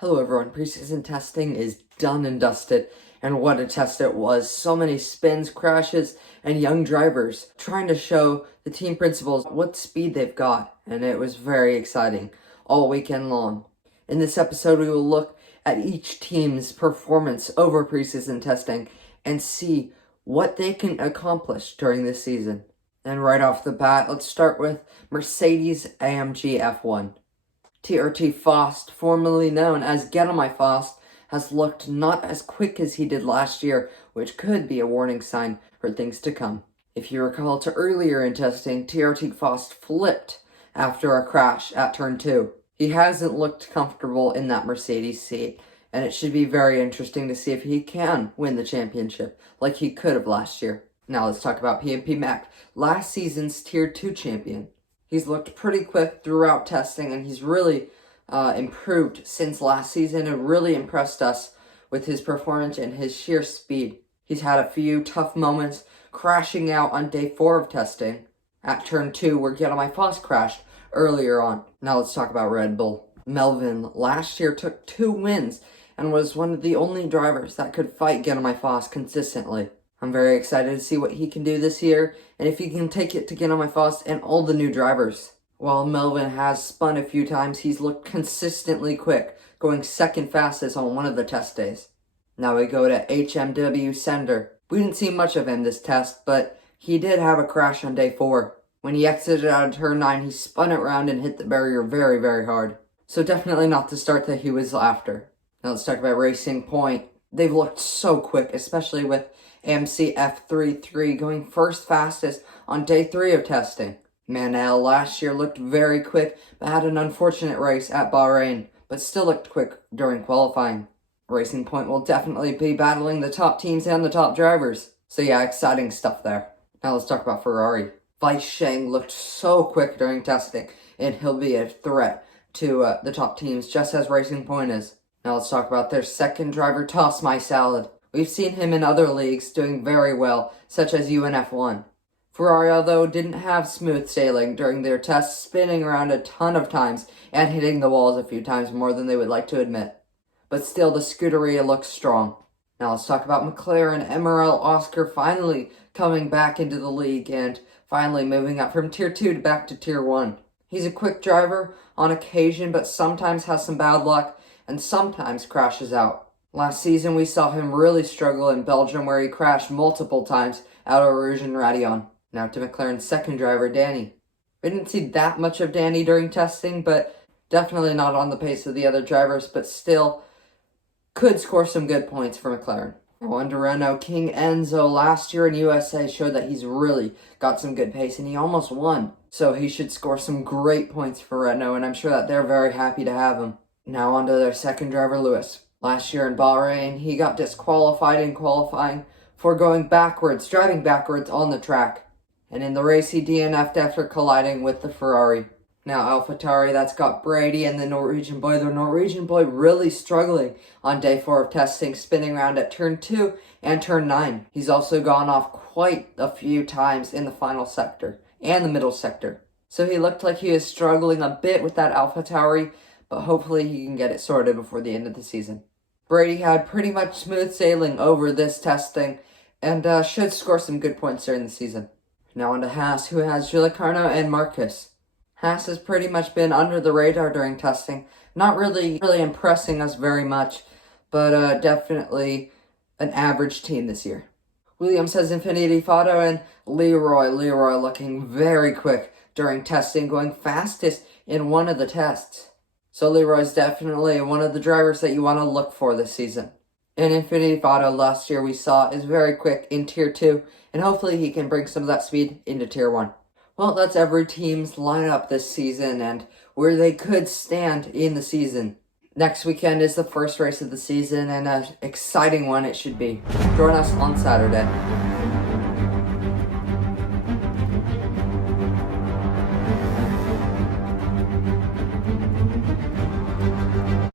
Hello everyone, preseason testing is done and dusted, and what a test it was. So many spins, crashes, and young drivers trying to show the team principals what speed they've got, and it was very exciting all weekend long. In this episode, we will look at each team's performance over preseason testing and see what they can accomplish during this season. And right off the bat, let's start with Mercedes-AMG F1. TRT Faust, formerly known as Get On My Faust, has looked not as quick as he did last year, which could be a warning sign for things to come. If you recall to earlier in testing, TRT Faust flipped after a crash at turn 2. He hasn't looked comfortable in that Mercedes seat, and it should be very interesting to see if he can win the championship like he could have last year. Now let's talk about PMP Mac, last season's Tier 2 champion. He's looked pretty quick throughout testing, and he's really improved since last season and really impressed us with his performance and his sheer speed. He's had a few tough moments, crashing out on day 4 of testing at turn 2 where Get On My Faust crashed earlier on. Now let's talk about Red Bull. Melvin last year took 2 wins and was one of the only drivers that could fight Get On My Faust consistently. I'm very excited to see what he can do this year, and if he can take it to Get On My Faust and all the new drivers. While Melvin has spun a few times, he's looked consistently quick, going second fastest on one of the test days. Now we go to HMW Sender. We didn't see much of him this test, but he did have a crash on day 4. When he exited out of turn 9, he spun it around and hit the barrier very, very hard. So definitely not the start that he was after. Now let's talk about Racing Point. They've looked so quick, especially with AMC F33 going first fastest on day 3 of testing. Manel last year looked very quick, but had an unfortunate race at Bahrain, but still looked quick during qualifying. Racing Point will definitely be battling the top teams and the top drivers. So yeah, exciting stuff there. Now let's talk about Ferrari. Weiss Zhang looked so quick during testing, and he'll be a threat to the top teams, just as Racing Point is. Now let's talk about their second driver, Toss My Salad. We've seen him in other leagues doing very well, such as UNF1. Ferrari, although, didn't have smooth sailing during their tests, spinning around a ton of times and hitting the walls a few times more than they would like to admit. But still, the Scuderia looks strong. Now let's talk about McLaren. MRL Oscar finally coming back into the league and finally moving up from Tier 2 back to Tier 1. He's a quick driver on occasion, but sometimes has some bad luck and sometimes crashes out. Last season, we saw him really struggle in Belgium, where he crashed multiple times out of Rouge and Radion. Now to McLaren's second driver, Danny. We didn't see that much of Danny during testing, but definitely not on the pace of the other drivers, but still could score some good points for McLaren. On to Renault, King Enzo last year in USA showed that he's really got some good pace, and he almost won. So he should score some great points for Renault, and I'm sure that they're very happy to have him. Now on to their second driver, Lewis. Last year in Bahrain, he got disqualified in qualifying for driving backwards on the track. And in the race, he DNF'd after colliding with the Ferrari. Now AlphaTauri, that's got Brady and the Norwegian Boy. The Norwegian Boy really struggling on day 4 of testing, spinning around at turn 2 and turn 9. He's also gone off quite a few times in the final sector and the middle sector. So he looked like he was struggling a bit with that AlphaTauri, but hopefully he can get it sorted before the end of the season. Brady had pretty much smooth sailing over this testing and should score some good points during the season. Now on to Haas, who has Jules Carnot and Marcus. Haas has pretty much been under the radar during testing, not really impressing us very much, but definitely an average team this year. Williams has Infinity Fado and Leroy looking very quick during testing, going fastest in one of the tests. So Leroy's definitely one of the drivers that you want to look for this season. And Infinity Fado last year we saw is very quick in Tier 2, and hopefully he can bring some of that speed into Tier 1. Well, that's every team's lineup this season and where they could stand in the season. Next weekend is the first race of the season, and an exciting one it should be. Join us on Saturday.